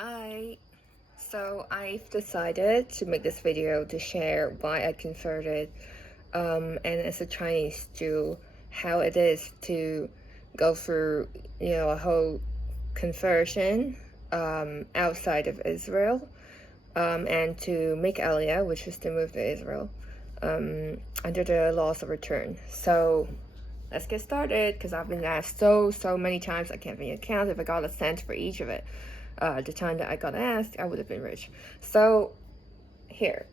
Hi. So I've decided to make this video to share why I converted, and as a Chinese Jew, how it is to go through, a whole conversion outside of Israel, and to make Aliyah, which is to move to Israel, under the laws of return. So let's get started, because I've been asked so many times I can't even count if I got a cent for each of it. The time that I got asked, I would have been rich. So here,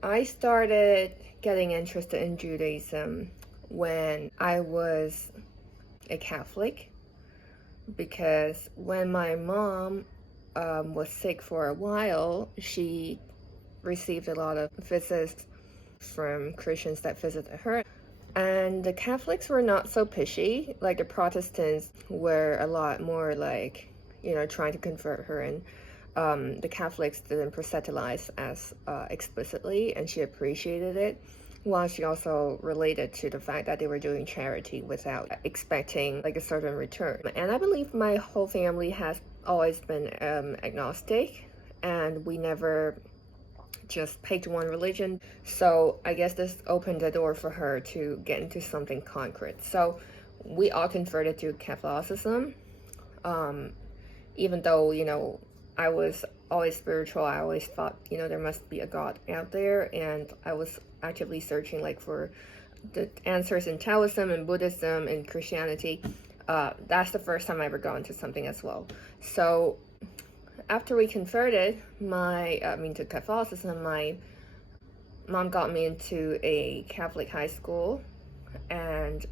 I started getting interested in Judaism when I was a Catholic, because when my mom was sick for a while, she received a lot of visits from Christians that visited her. And the Catholics were not so pushy. Like the Protestants were a lot more like, trying to convert her, and the Catholics didn't proselytize as explicitly, and she appreciated it. While she also related to the fact that they were doing charity without expecting like a certain return. And I believe my whole family has always been agnostic, and we never just picked one religion. So I guess this opened the door for her to get into something concrete. So we all converted to Catholicism. Even though, I was always spiritual, I always thought, there must be a God out there, and I was actively searching like for the answers in Taoism and Buddhism and Christianity. That's the first time I ever got into something as well. So after we converted to Catholicism, my mom got me into a Catholic high school, and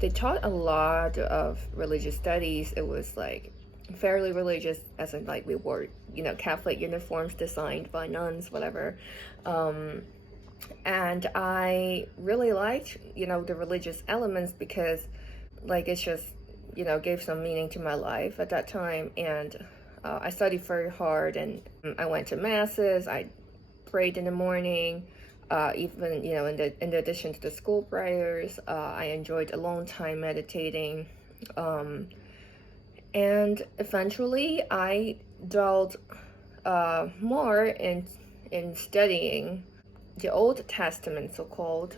they taught a lot of religious studies. It was like fairly religious, as in like we wore, Catholic uniforms designed by nuns, whatever. And I really liked, the religious elements, because like it's just, gave some meaning to my life at that time. And I studied very hard, and I went to masses, I prayed in the morning, even, in the addition to the school prayers, I enjoyed alone time meditating. And eventually I delved more in studying the Old Testament, so-called,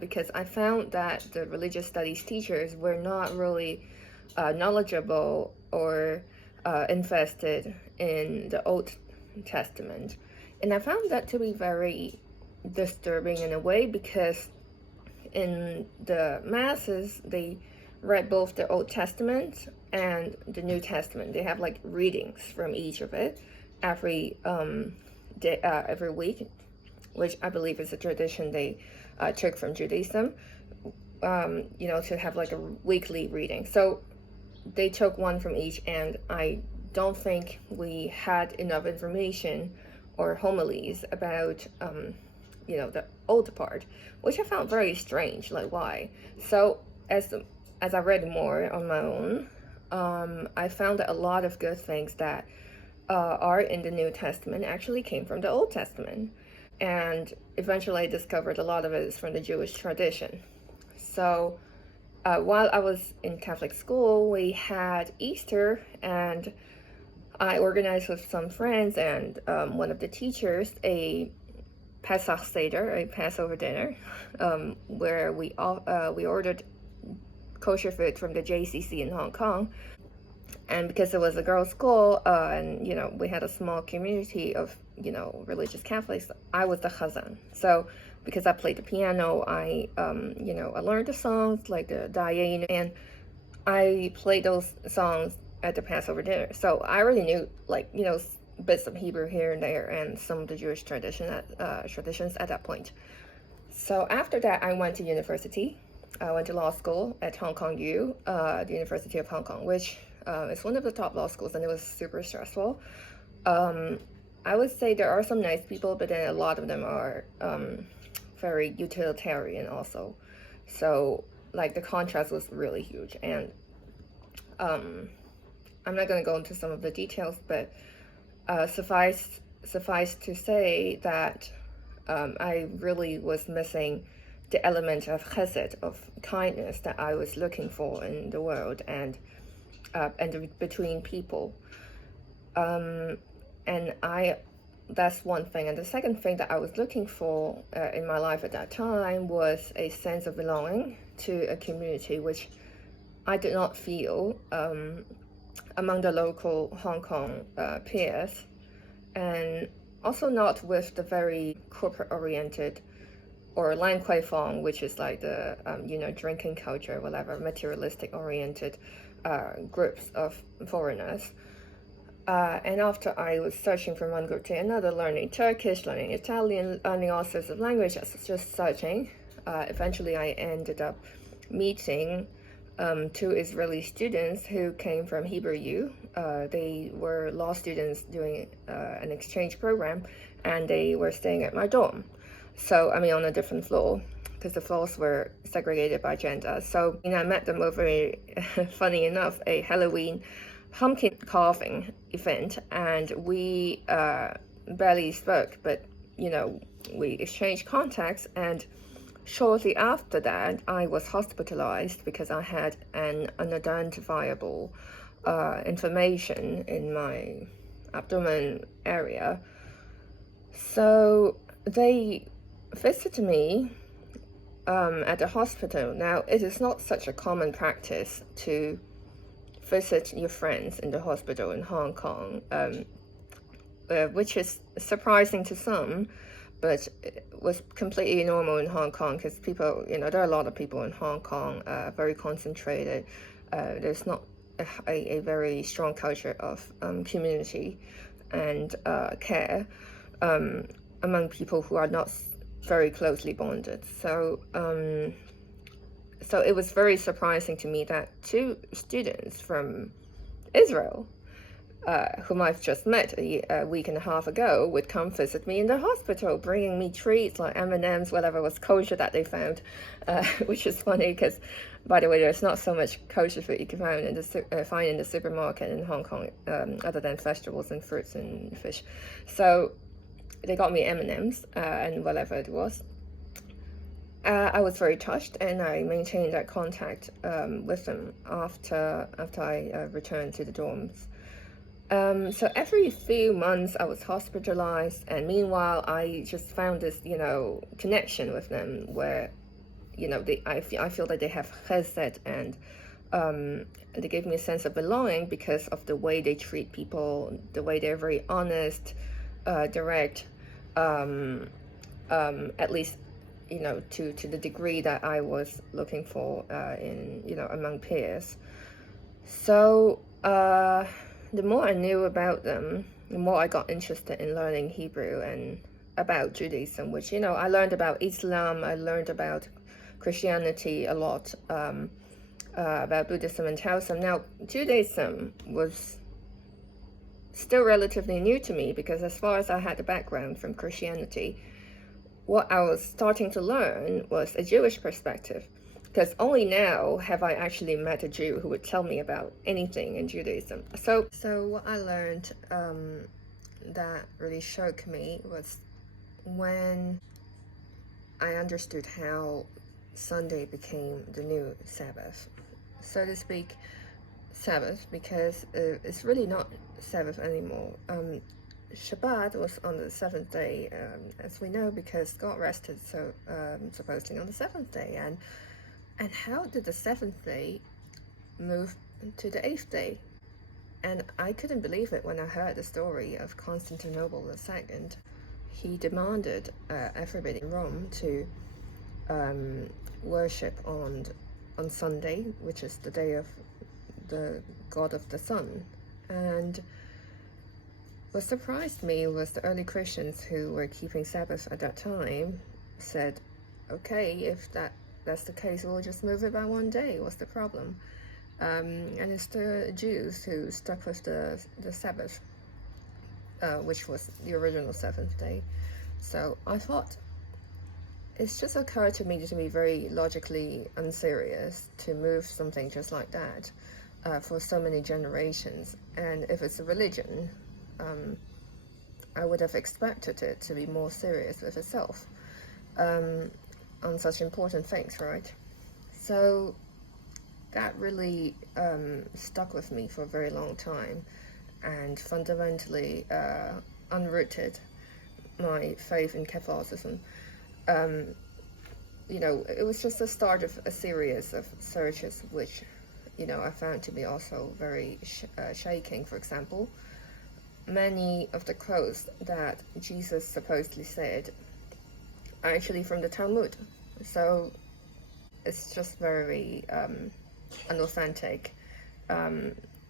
because I found that the religious studies teachers were not really knowledgeable or invested in the Old Testament. And I found that to be very disturbing in a way, because in the masses, they read both the Old Testament and the New Testament. They have like readings from each of it every day, every week, which I believe is a tradition they took from Judaism. To have like a weekly reading. So they took one from each, and I don't think we had enough information or homilies about the old part, which I found very strange. Like, why? So as I read more on my own, I found that a lot of good things that are in the New Testament actually came from the Old Testament. And eventually I discovered a lot of it is from the Jewish tradition. So while I was in Catholic school, we had Easter, and I organized with some friends and one of the teachers a Pesach Seder, a Passover dinner, where we ordered kosher food from the JCC in Hong Kong. And because it was a girls' school, and we had a small community of religious Catholics, I was the chazan. So because I played the piano, I learned the songs like the Dayan, and I played those songs at the Passover dinner. So I already knew bits of Hebrew here and there, and some of the Jewish traditions at that point. So after that, I went to university. I went to law school at Hong Kong U, the University of Hong Kong, which is one of the top law schools, and it was super stressful. I would say there are some nice people, but then a lot of them are very utilitarian also. So like the contrast was really huge, and I'm not going to go into some of the details, but suffice to say that I really was missing the element of chesed, of kindness, that I was looking for in the world and between people. And that's one thing. And the second thing that I was looking for in my life at that time was a sense of belonging to a community, which I did not feel among the local Hong Kong peers, and also not with the very corporate-oriented or Lan Kwai Fong, which is like the drinking culture, whatever, materialistic-oriented groups of foreigners. And after I was searching from one group to another, learning Turkish, learning Italian, learning all sorts of languages, just searching, eventually I ended up meeting two Israeli students who came from Hebrew U. They were law students doing an exchange program, and they were staying at my dorm. So, I mean, on a different floor, because the floors were segregated by gender. So, I met them over funny enough, a Halloween pumpkin carving event, and we barely spoke, but, we exchanged contacts, and shortly after that, I was hospitalized because I had an unidentifiable inflammation in my abdomen area. So they visited me at the hospital. Now, it is not such a common practice to visit your friends in the hospital in Hong Kong, which is surprising to some, but it was completely normal in Hong Kong because people, there are a lot of people in Hong Kong, very concentrated. There's not a very strong culture of community and care among people who are not very closely bonded. So it was very surprising to me that two students from Israel, whom I've just met a week and a half ago, would come visit me in the hospital, bringing me treats like M&Ms, whatever was kosher that they found, which is funny because, by the way, there's not so much kosher food you can find in the supermarket in Hong Kong, other than vegetables and fruits and fish. So they got me M&Ms and whatever it was. I was very touched, and I maintained that contact with them after I returned to the dorms. So every few months I was hospitalized, and meanwhile I just found this, connection with them where, I feel that they have chesed, and they gave me a sense of belonging because of the way they treat people, the way they're very honest, direct, at least, to the degree that I was looking for among peers. So the more I knew about them, the more I got interested in learning Hebrew and about Judaism, which, I learned about Islam, I learned about Christianity a lot, about Buddhism and Taoism. Now, Judaism was still relatively new to me because as far as I had the background from Christianity, what I was starting to learn was a Jewish perspective. Because only now have I actually met a Jew who would tell me about anything in Judaism. So what I learned that really shocked me was when I understood how Sunday became the new Sabbath, so to speak, Sabbath, because it's really not Sabbath anymore. Shabbat was on the seventh day, as we know, because God rested so supposedly on the seventh day, and how did the seventh day move to the eighth day? And I couldn't believe it when I heard the story of Constantinople II. He demanded everybody in Rome to worship on Sunday, which is the day of the god of the sun. And what surprised me was the early Christians who were keeping Sabbath at that time said, okay, if that's the case, we'll just move it by one day. What's the problem? And it's the Jews who stuck with the Sabbath, which was the original seventh day. So I thought, it's just occurred to me to be very logically unserious to move something just like that for so many generations. And if it's a religion, I would have expected it to be more serious with itself on such important things, right? So that really stuck with me for a very long time. and fundamentally unrooted my faith in Catholicism. It was just the start of a series of searches, which, I found to be also very shaking. For example, many of the quotes that Jesus supposedly said are actually from the Talmud. So it's just very unauthentic.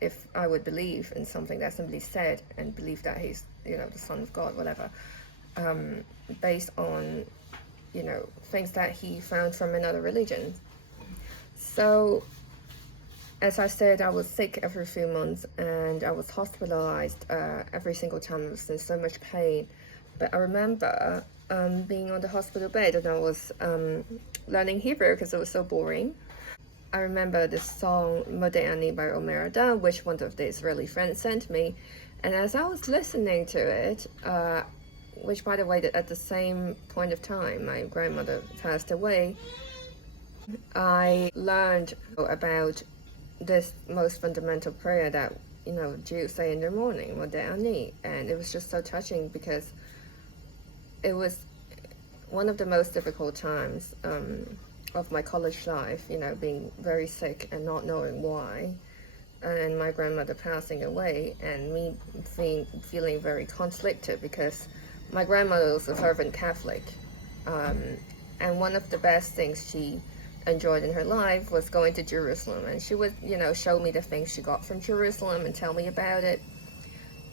If I would believe in something that somebody said and believe that he's, the Son of God, whatever, based on, things that he found from another religion. So, as I said, I was sick every few months, and I was hospitalized every single time. I was in so much pain. But I remember being on the hospital bed, and I was learning Hebrew because it was so boring. I remember this song Modéani by Omer Adam, which one of the Israeli friends sent me. And as I was listening to it, which, by the way, at the same point of time, my grandmother passed away, I learned about this most fundamental prayer that, Jews say in the morning, Modéani. And it was just so touching because it was one of the most difficult times of my college life, being very sick and not knowing why, and my grandmother passing away, and me feeling very conflicted because my grandmother was a fervent Catholic, and one of the best things she enjoyed in her life was going to Jerusalem, and she would, show me the things she got from Jerusalem and tell me about it.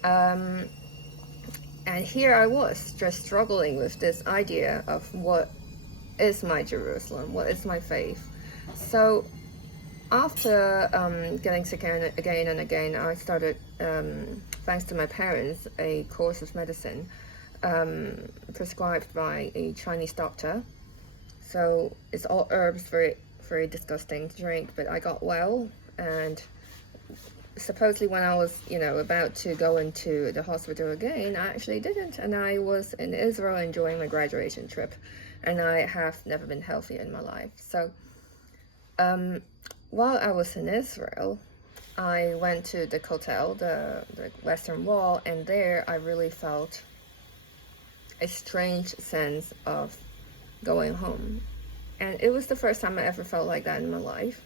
And here I was just struggling with this idea of what is my Jerusalem, what is my faith. So after getting sick again and again, I started, thanks to my parents, a course of medicine prescribed by a Chinese doctor. So it's all herbs, very, very disgusting to drink, but I got well. And supposedly when I was, about to go into the hospital again, I actually didn't. And I was in Israel enjoying my graduation trip. And I have never been healthy in my life. So while I was in Israel, I went to the Kotel, the Western Wall, and there I really felt a strange sense of going home. And it was the first time I ever felt like that in my life,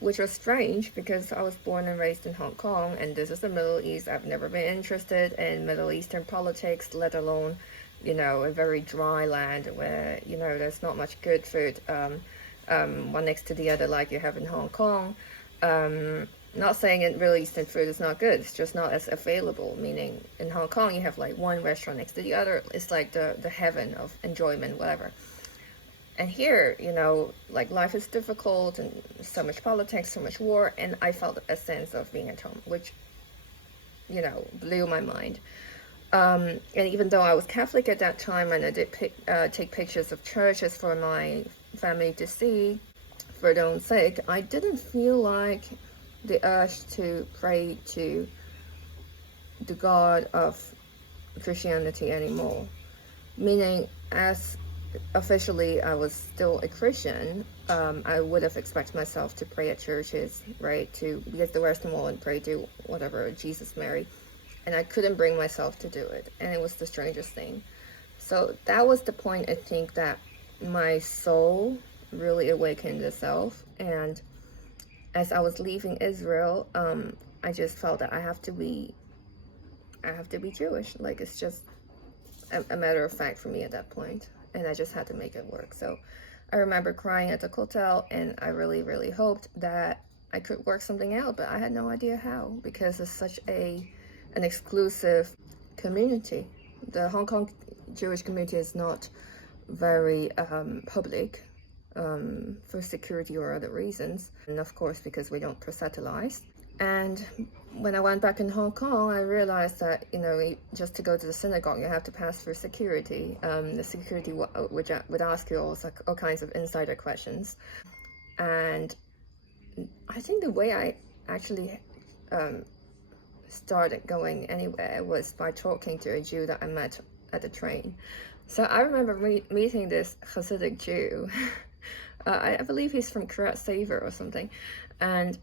which was strange because I was born and raised in Hong Kong, and this is the Middle East. I've never been interested in Middle Eastern politics, let alone, a very dry land where, there's not much good food, one next to the other like you have in Hong Kong. Not saying in Middle Eastern food is not good, it's just not as available, meaning in Hong Kong you have like one restaurant next to the other. It's like the heaven of enjoyment, whatever. And here, like life is difficult and so much politics, so much war, and I felt a sense of being at home, which, blew my mind. And even though I was Catholic at that time and I did take pictures of churches for my family to see for their own sake, I didn't feel like the urge to pray to the God of Christianity anymore. Meaning, as officially I was still a Christian, I would have expected myself to pray at churches, right, because the Western Wall and pray to whatever, Jesus, Mary, and I couldn't bring myself to do it, and it was the strangest thing. So that was the point, I think, that my soul really awakened itself. And as I was leaving Israel, I just felt that I have to be Jewish. Like, it's just a matter of fact for me at that point, and I just had to make it work. So I remember crying at the hotel, and I really, really hoped that I could work something out, but I had no idea how, because it's such an exclusive community. The Hong Kong Jewish community is not very public, for security or other reasons, and of course because we don't proselytize. And when I went back in Hong Kong, I realized that, just to go to the synagogue, you have to pass through security. The security would ask you all kinds of insider questions. And I think the way I actually started going anywhere was by talking to a Jew that I met at the train. So I remember meeting this Hasidic Jew. I believe he's from Kiryat Sefer or something. And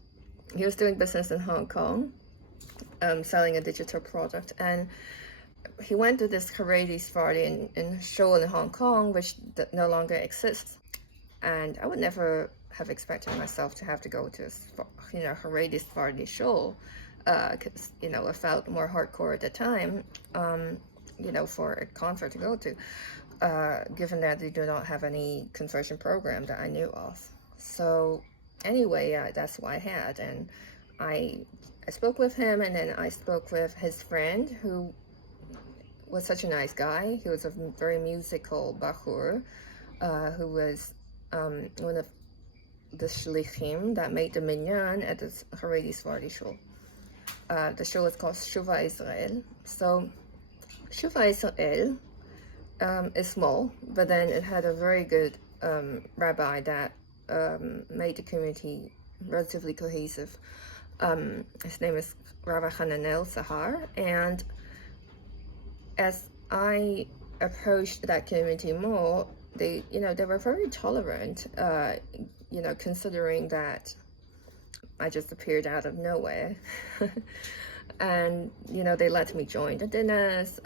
he was doing business in Hong Kong. selling a digital product, and he went to this Haredi party in show in Hong Kong, which no longer exists. And I would never have expected myself to have to go to a Haredi party show, because I felt more hardcore at the time, for a concert to go to, given that they do not have any conversion program that I knew of. So anyway, that's what I had, and I spoke with him, and then I spoke with his friend, who was such a nice guy. He was a very musical Bahur, who was one of the shlichim that made the minyan at the Haredi Sephardi show. The show was called Shuva Israel. So Shuva Israel is small, but then it had a very good rabbi that made the community relatively cohesive. His name is Rabbi Hananel Sahar, and as I approached that community more, they were very tolerant, considering that I just appeared out of nowhere. And, they let me join the dinners,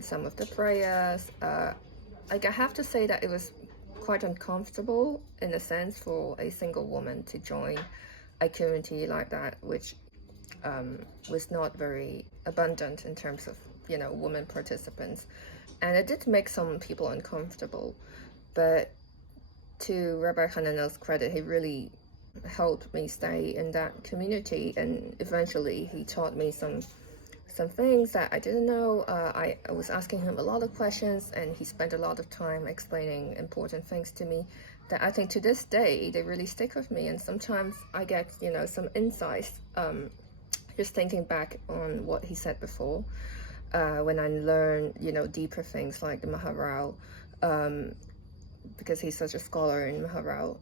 some of the prayers. I have to say that it was quite uncomfortable in a sense for a single woman to join a community like that, which was not very abundant in terms of women participants, and it did make some people uncomfortable. But to Rabbi Hananel's credit, he really helped me stay in that community, and eventually he taught me some things that I didn't know. I was asking him a lot of questions, and he spent a lot of time explaining important things to me that I think to this day they really stick with me. And sometimes I get some insights just thinking back on what he said before, when I learn deeper things like the Maharal, because he's such a scholar in Maharal.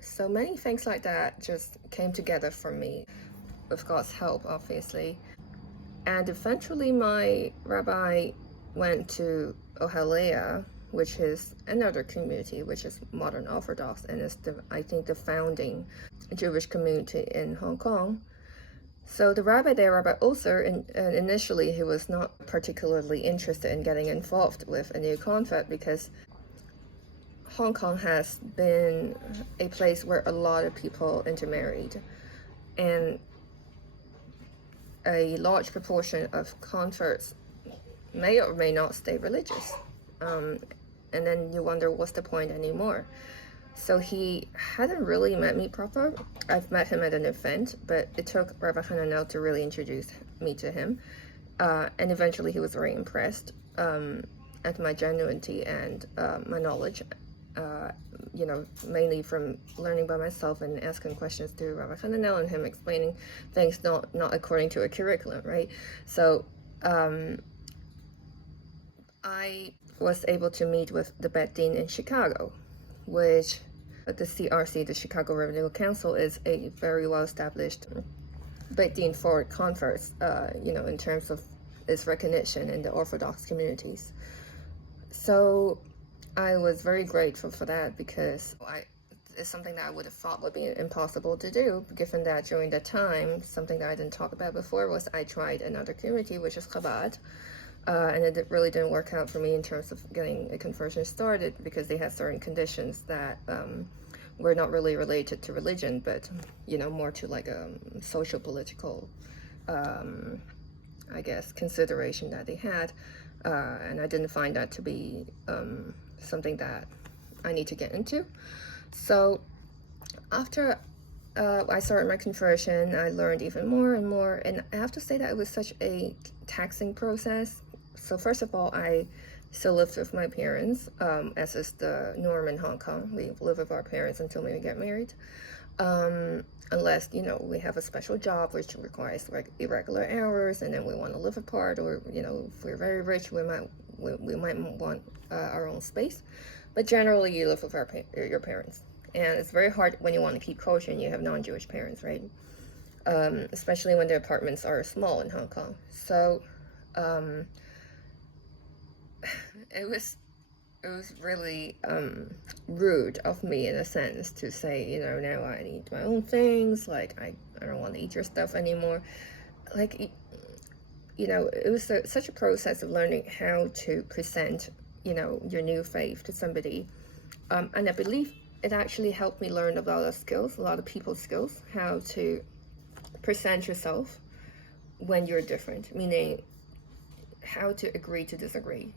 So many things like that just came together for me, with God's help, obviously. And eventually my rabbi went to Ohalea, which is another community, which is modern Orthodox, and is I think the founding Jewish community in Hong Kong. So the rabbi there, Rabbi Oser, initially he was not particularly interested in getting involved with a new convert, because Hong Kong has been a place where a lot of people intermarried, and a large proportion of converts may or may not stay religious. And then you wonder, what's the point anymore? So he hadn't really met me proper. I've met him at an event, but it took Rabbi Hananel to really introduce me to him. And eventually he was very impressed at my genuinity and my knowledge, mainly from learning by myself and asking questions to Rabbi Hananel, and him explaining things not according to a curriculum, right? So I was able to meet with the Bet Din in Chicago, which the CRC, the Chicago Rabbinical Council, is a very well-established Bet Din for converts, in terms of its recognition in the Orthodox communities. So I was very grateful for that, because it's something that I would have thought would be impossible to do, given that during that time, something that I didn't talk about before was I tried another community, which is Chabad. And it really didn't work out for me in terms of getting a conversion started, because they had certain conditions that were not really related to religion, but more to like a social political consideration that they had, and I didn't find that to be something that I need to get into. So after I started my conversion, I learned even more and more, and I have to say that it was such a taxing process. So first of all, I still live with my parents, as is the norm in Hong Kong. We live with our parents until we get married, unless we have a special job which requires irregular hours, and then we want to live apart, or if we're very rich, we might want our own space. But generally, you live with your parents, and it's very hard when you want to keep kosher and you have non-Jewish parents, right? Especially when the apartments are small in Hong Kong. So it was really rude of me, in a sense, to say, now I need my own things, like I don't want to eat your stuff anymore. like, it was such a process of learning how to present, your new faith to somebody. And I believe it actually helped me learn a lot of skills, a lot of people skills, how to present yourself when you're different, meaning how to agree to disagree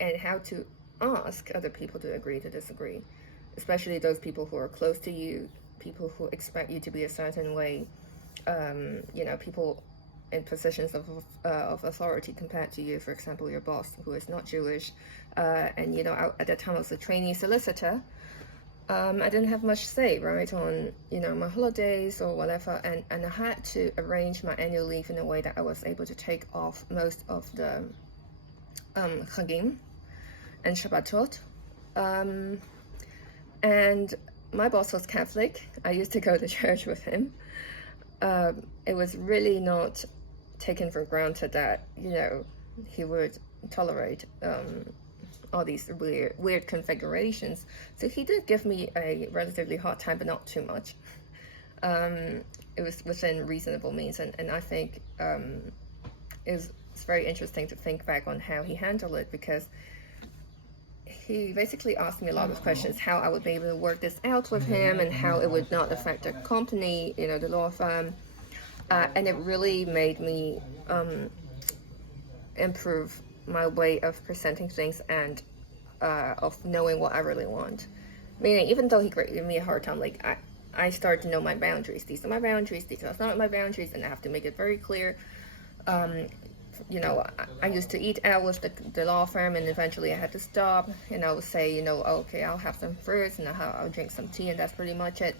and how to ask other people to agree to disagree, especially those people who are close to you, people who expect you to be a certain way, people in positions of authority compared to you, for example, your boss who is not Jewish. And, at that time I was a trainee solicitor. I didn't have much say, right, on, my holidays or whatever, and I had to arrange my annual leave in a way that I was able to take off most of the Chagim and Shabbatot. And my boss was Catholic. I used to go to church with him. It was really not taken for granted that, he would tolerate all these weird configurations. So he did give me a relatively hard time, but not too much. It was within reasonable means, and I think it's very interesting to think back on how he handled it, because he basically asked me a lot of questions, how I would be able to work this out with him and how it would not affect the company, the law firm. And it really made me improve my way of presenting things and of knowing what I really want. Meaning, even though he gave me a hard time, like I started to know my boundaries. These are my boundaries, these are not my boundaries, and I have to make it very clear. I used to eat out with the law firm, and eventually I had to stop, and I would say, okay, I'll have some fruits, and I'll drink some tea, and that's pretty much it.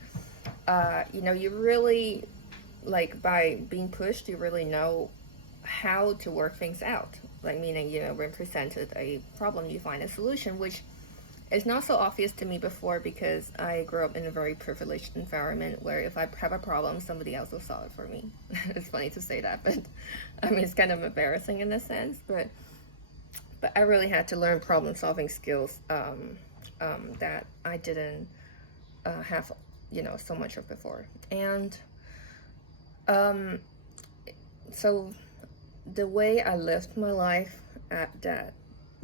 You really, like, by being pushed, you really know how to work things out. Like, meaning, when presented a problem, you find a solution, which is not so obvious to me before, because I grew up in a very privileged environment where if I have a problem, somebody else will solve it for me. It's funny to say that, but I mean, it's kind of embarrassing in a sense, but I really had to learn problem solving skills that I didn't have, so much of before. And so the way I lived my life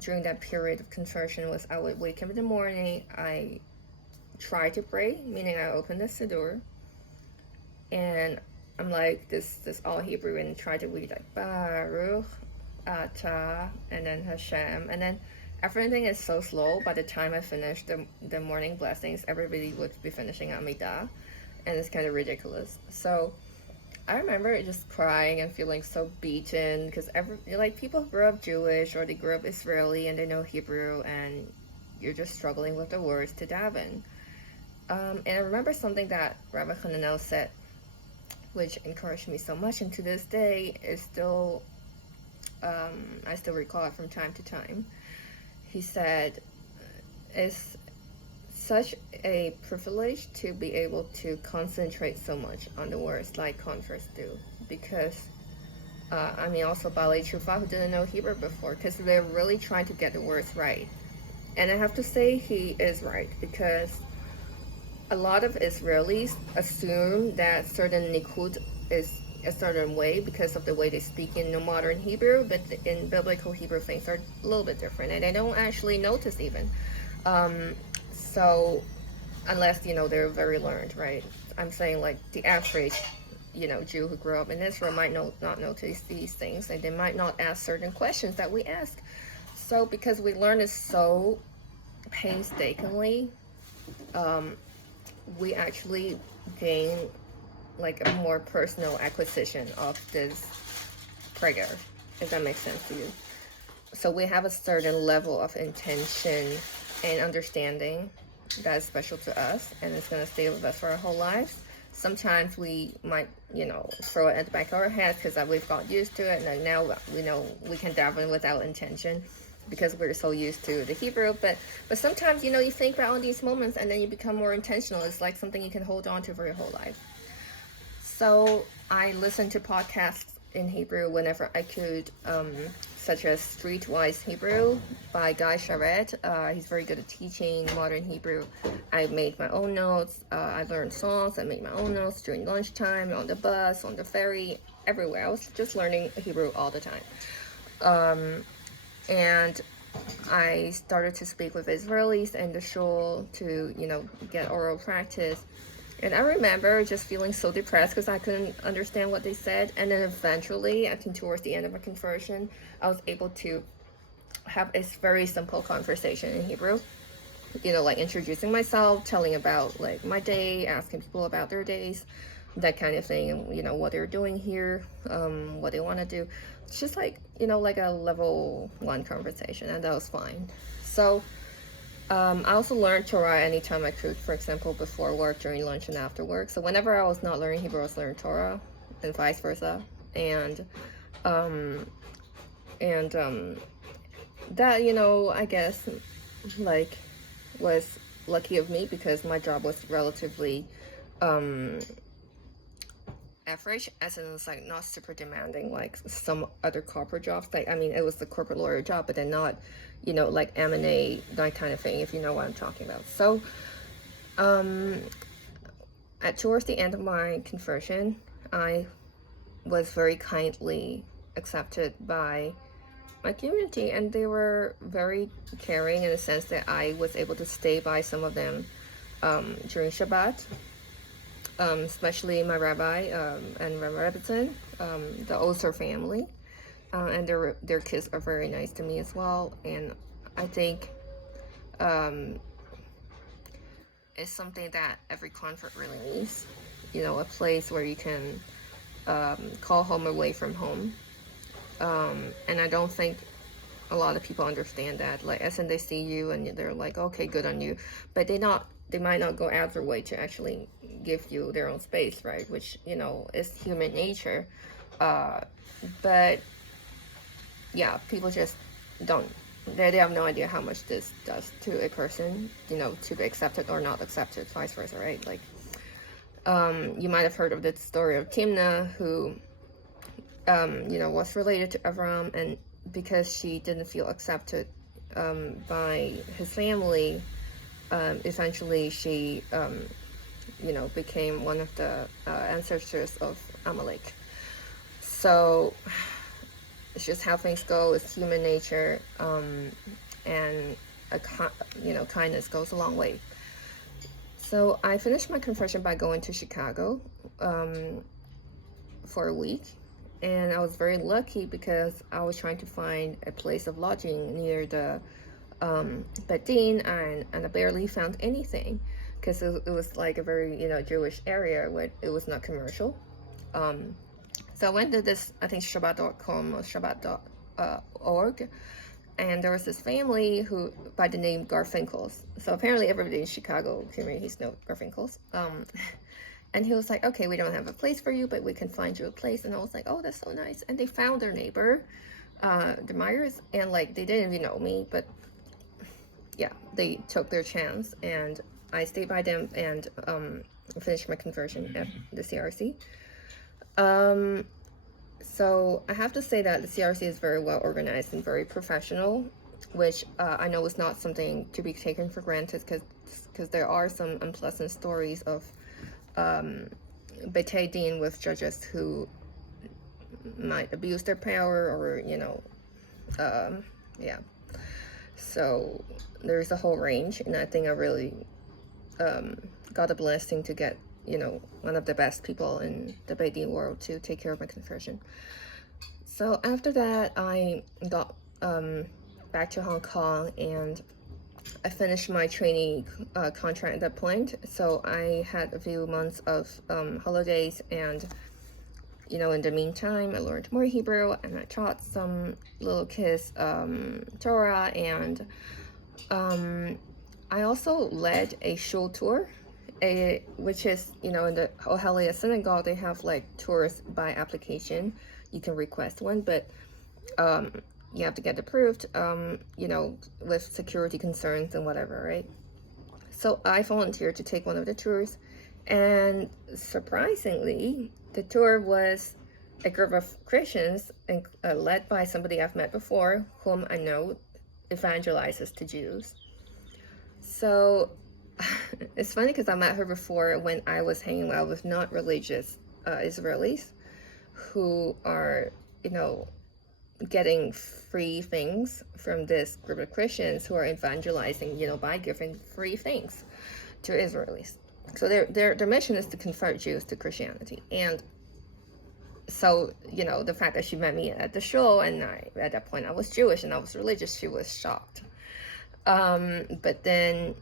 during that period of conversion was, I would wake up in the morning, I try to pray, meaning I open the siddur, and I'm like this all Hebrew, and try to read like Baruch Atah, and then Hashem, and then everything is so slow. By the time I finish the morning blessings, everybody would be finishing Amidah, and it's kind of ridiculous. So I remember just crying and feeling so beaten, because people grew up Jewish or they grew up Israeli and they know Hebrew, and you're just struggling with the words to daven. And I remember something that Rabbi Hananel said, which encouraged me so much, and to this day is still, I still recall it from time to time. He said, it's such a privilege to be able to concentrate so much on the words like converts do, because also Balei Tshuva, who didn't know Hebrew before, because they're really trying to get the words right. And I have to say he is right, because a lot of Israelis assume that certain nikud is a certain way because of the way they speak in the modern Hebrew, but in biblical Hebrew things are a little bit different, and they don't actually notice even. So unless, they're very learned, right? I'm saying, like, the average, Jew who grew up in Israel might not notice these things, and they might not ask certain questions that we ask. So because we learn it so painstakingly, we actually gain, like, a more personal acquisition of this prayer, if that makes sense to you. So we have a certain level of intention and understanding that is special to us, and it's going to stay with us for our whole lives. Sometimes we might, throw it at the back of our head because we've got used to it, and now we know we can daven without intention because we're so used to the Hebrew. But sometimes, you think about all these moments, and then you become more intentional. It's like something you can hold on to for your whole life. So I listen to podcasts in Hebrew whenever I could, such as Streetwise Hebrew by Guy Charette. He's very good at teaching modern Hebrew. I made my own notes. I learned songs. I made my own notes during lunchtime, on the bus, on the ferry, everywhere. I was just learning Hebrew all the time. And I started to speak with Israelis in the shul to, get oral practice. And I remember just feeling so depressed because I couldn't understand what they said. And then eventually, I think towards the end of my conversion, I was able to have a very simple conversation in Hebrew. Like introducing myself, telling about like my day, asking people about their days, that kind of thing, and what they're doing here, what they want to do. It's just like like a level 1 conversation, and that was fine. So I also learned Torah anytime I could, for example, before work, during lunch, and after work. So whenever I was not learning Hebrew, I was learning Torah, and vice versa. And that, I guess, like, was lucky of me because my job was relatively average, as in it's like not super demanding like some other corporate jobs. Like, I mean, it was the corporate lawyer job, but then not, like M&A, that kind of thing, if you know what I'm talking about. So towards the end of my conversion, I was very kindly accepted by my community, and they were very caring in the sense that I was able to stay by some of them during Shabbat, especially my rabbi and Rabbi Rebbitzin, the Oser family, and their kids are very nice to me as well. And I think it's something that every convert really needs, a place where you can call home away from home. And I don't think a lot of people understand that. Like, as in they see you and they're like, okay, good on you, but they might not go out their way to actually give you their own space, right? Which is human nature. But yeah, people just don't. They have no idea how much this does to a person, to be accepted or not accepted, vice versa, right? Like, you might have heard of the story of Timnah, who was related to Avram, and because she didn't feel accepted by his family, eventually she, became one of the ancestors of Amalek. So it's just how things go. It's human nature, and kindness goes a long way. So I finished my conversion by going to Chicago for a week. And I was very lucky because I was trying to find a place of lodging near the Bet Din, and I barely found anything because it was like a very Jewish area where it was not commercial. So I went to this, I think Shabbat.com or Shabbat.org, and there was this family who by the name Garfinkel's. So apparently everybody in Chicago communities know Garfinkel's. And he was like, okay, we don't have a place for you, but we can find you a place. And I was like, oh, that's so nice. And they found their neighbor, the Myers, and like they didn't even know me, but yeah, they took their chance, and I stayed by them and finished my conversion at the CRC. So I have to say that the CRC is very well organized and very professional, which I know is not something to be taken for granted, because there are some unpleasant stories of B'tei Din with judges who might abuse their power, or yeah. So there's a whole range, and I think I really got a blessing to get one of the best people in the B'tei Din world to take care of my conversion. So after that, I got back to Hong Kong, and I finished my trainee contract at that point. So I had a few months of holidays, and in the meantime, I learned more Hebrew, and I taught some little kids Torah, and I also led a shul tour, which is, in the Oheliah Synagogue, they have like tours by application. You can request one, but you have to get approved, with security concerns and whatever, right? So I volunteered to take one of the tours, and surprisingly, the tour was a group of Christians led by somebody I've met before, whom I know evangelizes to Jews. So it's funny because I met her before when I was hanging out with not religious Israelis. who are, getting free things from this group of Christians who are evangelizing, by giving free things to Israelis. So their mission is to convert Jews to Christianity. And so, the fact that she met me at the show, and at that point I was Jewish and I was religious, she was shocked. But then,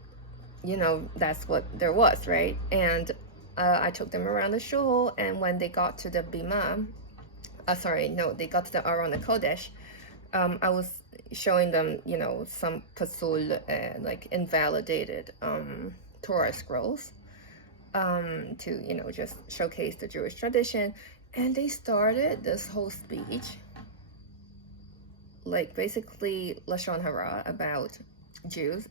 that's what there was, right? And I took them around the show, and when they got to the Bima, they got to the Aron Kodesh, I was showing them, some pasul, like invalidated Torah scrolls, to, just showcase the Jewish tradition. And they started this whole speech, like basically Lashon Hara about Jews,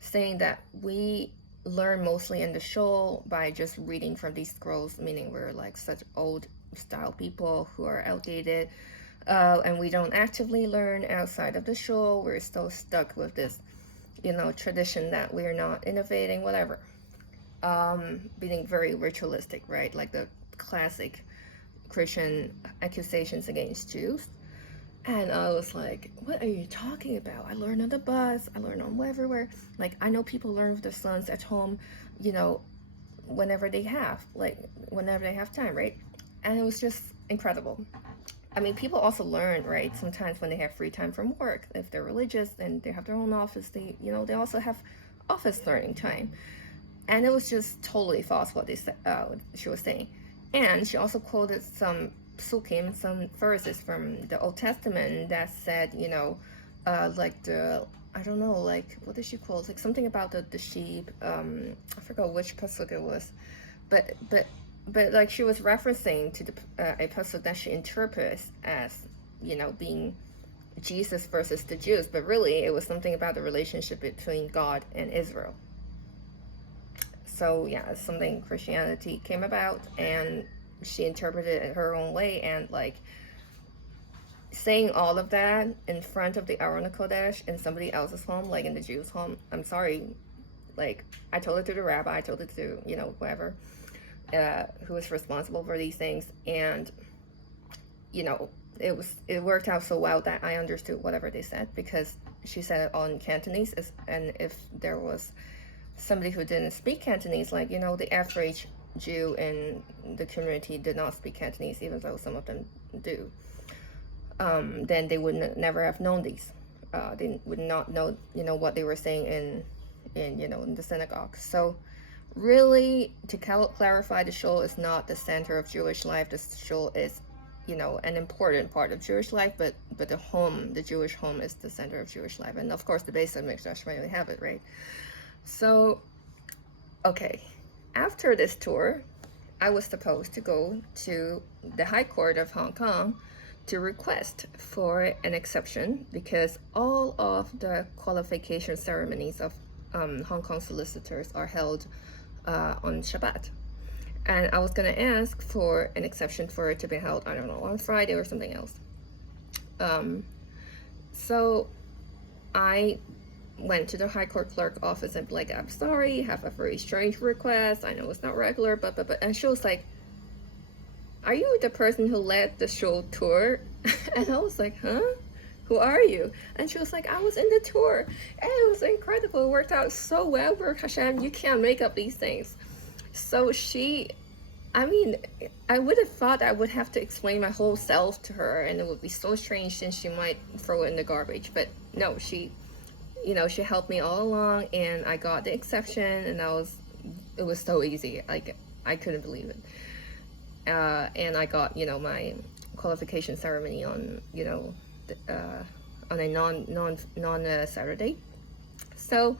saying that we learn mostly in the shul by just reading from these scrolls, meaning we're like such old style people who are outdated, and we don't actively learn outside of the shul. We're still stuck with this, tradition that we're not innovating, whatever. Being very ritualistic, right? Like the classic Christian accusations against Jews. And I was like, what are you talking about? I learn on the bus, I learn on everywhere. Like, I know people learn with their sons at home, whenever they have time, right? And it was just incredible. I mean, people also learn, right? Sometimes when they have free time from work, if they're religious and they have their own office, they also have office learning time. And it was just totally false what she was saying. And she also quoted some psukim, some verses from the Old Testament that said, like I don't know, like, what did she quote? Like something about the sheep. I forgot which pasuk it was, but like she was referencing to a pasuk that she interprets as, being Jesus versus the Jews, but really it was something about the relationship between God and Israel. So yeah, it's something Christianity came about, and she interpreted it her own way. And like saying all of that in front of the Aron Kodesh in somebody else's home, like in the Jews' home, I'm sorry, like I told it to the rabbi, I told it to whoever who was responsible for these things, and it worked out so well that I understood whatever they said, because she said it all in Cantonese. And if there was somebody who didn't speak Cantonese, like, the average Jew in the community did not speak Cantonese, even though some of them do, then they would never have known these. They would not know, what they were saying in the synagogue. So really, to clarify, the shul is not the center of Jewish life. The shul is, an important part of Jewish life, but the Jewish home is the center of Jewish life. And of course, the base of Mikdash, when we have it, right? So, okay, after this tour, I was supposed to go to the High Court of Hong Kong to request for an exception, because all of the qualification ceremonies of Hong Kong solicitors are held on Shabbat. And I was going to ask for an exception for it to be held, I don't know, on Friday or something else. So I went to the High Court clerk office and be like, I'm sorry, I have a very strange request. I know it's not regular, but. And she was like, are you the person who led the show tour? And I was like, huh? Who are you? And she was like, I was in the tour. And it was incredible. It worked out so well, Baruch Hashem. You can't make up these things. So I would have thought I would have to explain my whole self to her, and it would be so strange, since she might throw it in the garbage. But no, she helped me all along, and I got the exception, and it was so easy. Like, I couldn't believe it. And I got, my qualification ceremony on, on a non Saturday. So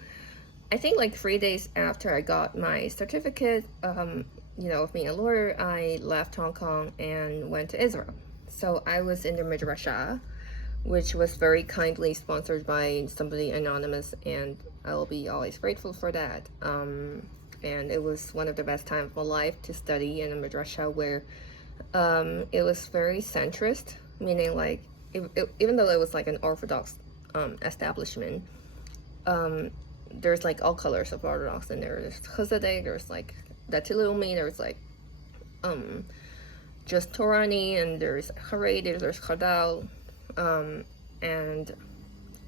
I think like 3 days after I got my certificate, of being a lawyer, I left Hong Kong and went to Israel. So I was in the Midrashah, which was very kindly sponsored by somebody anonymous, and I'll be always grateful for that. And it was one of the best times of my life to study in a Midrashah where it was very centrist, meaning like, even though it was like an Orthodox establishment, there's like all colors of Orthodox in there. There's Chassidus, there's like Datilumi, there's like just Torani, and there's Haredi, there's Chadal, and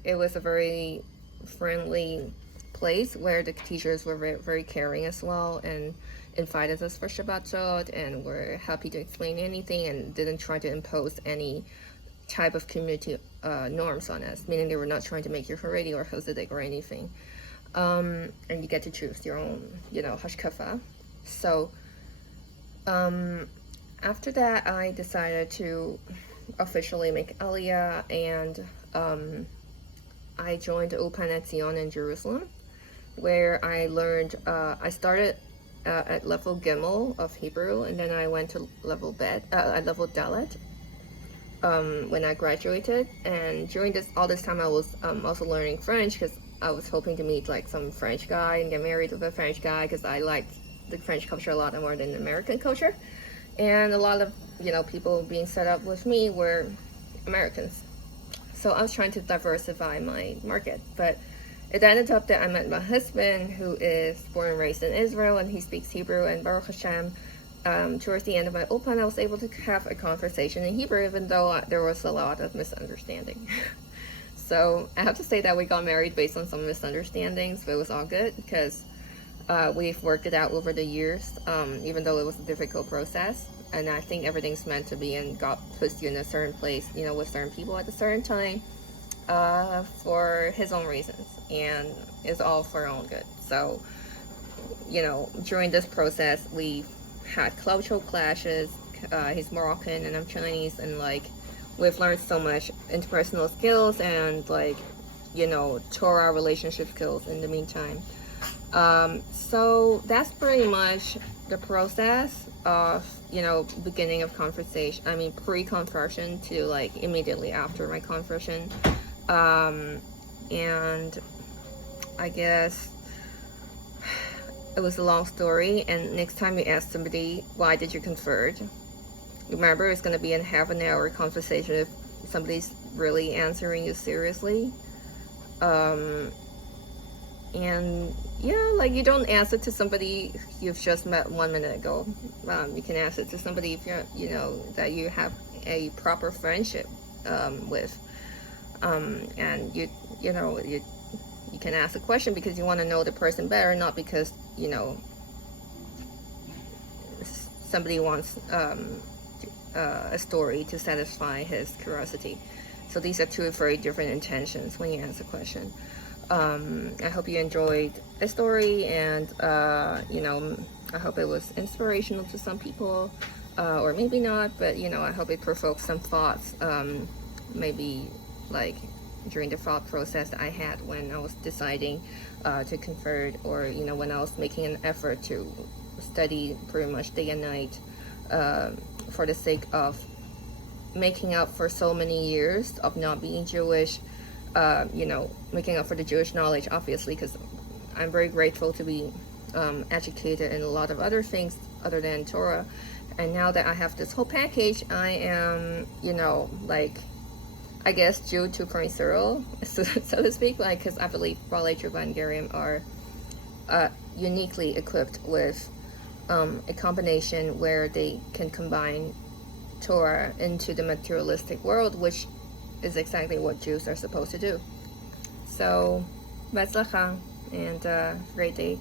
it was a very friendly place where the teachers were very, very caring as well, and invited us for Shabbatot, and were happy to explain anything and didn't try to impose any type of community norms on us, meaning they were not trying to make you Haredi or Hasidic or anything. And you get to choose your own, hashkafa. So after that, I decided to officially make Aliyah, and I joined Ulpan Etzion in Jerusalem, where I learned, I started at level Gimel of Hebrew, and then I went to level Dalet when I graduated. And during all this time, I was also learning French, because I was hoping to meet like some French guy and get married with a French guy, because I liked the French culture a lot more than the American culture. And a lot of people being set up with me were Americans. So I was trying to diversify my market, but it ended up that I met my husband, who is born and raised in Israel, and he speaks Hebrew. And Baruch Hashem, towards the end of my Ulpan, I was able to have a conversation in Hebrew, even though there was a lot of misunderstanding. So I have to say that we got married based on some misunderstandings, but it was all good, because we've worked it out over the years, even though it was a difficult process. And I think everything's meant to be, and God puts you in a certain place, with certain people at a certain time, for his own reasons, and it's all for our own good. So, during this process, we had cultural clashes. He's Moroccan and I'm Chinese, and we've learned so much interpersonal skills and Torah relationship skills in the meantime. So that's pretty much the process of beginning of conversation. I mean, pre-conversion to immediately after my conversion. And I guess it was a long story. And next time you ask somebody, why did you convert? Remember, it's going to be a half an hour conversation if somebody's really answering you seriously. And yeah, you don't ask it to somebody you've just met 1 minute ago. You can ask it to somebody if you're, that you have a proper friendship with. And you can ask a question because you want to know the person better, not because somebody wants a story to satisfy his curiosity. So these are two very different intentions when you ask a question. I hope you enjoyed the story, and I hope it was inspirational to some people, or maybe not, but I hope it provoked some thoughts, maybe during the thought process I had when I was deciding to convert, or when I was making an effort to study pretty much day and night, for the sake of making up for so many years of not being Jewish, making up for the Jewish knowledge, obviously, because I'm very grateful to be educated in a lot of other things other than Torah. And now that I have this whole package, I am, I guess Jew 2.0, so to speak, because I believe Baalei Tshuva and Gerim are uniquely equipped with a combination where they can combine Torah into the materialistic world, which is exactly what Jews are supposed to do. So, Betzlacha, and great day.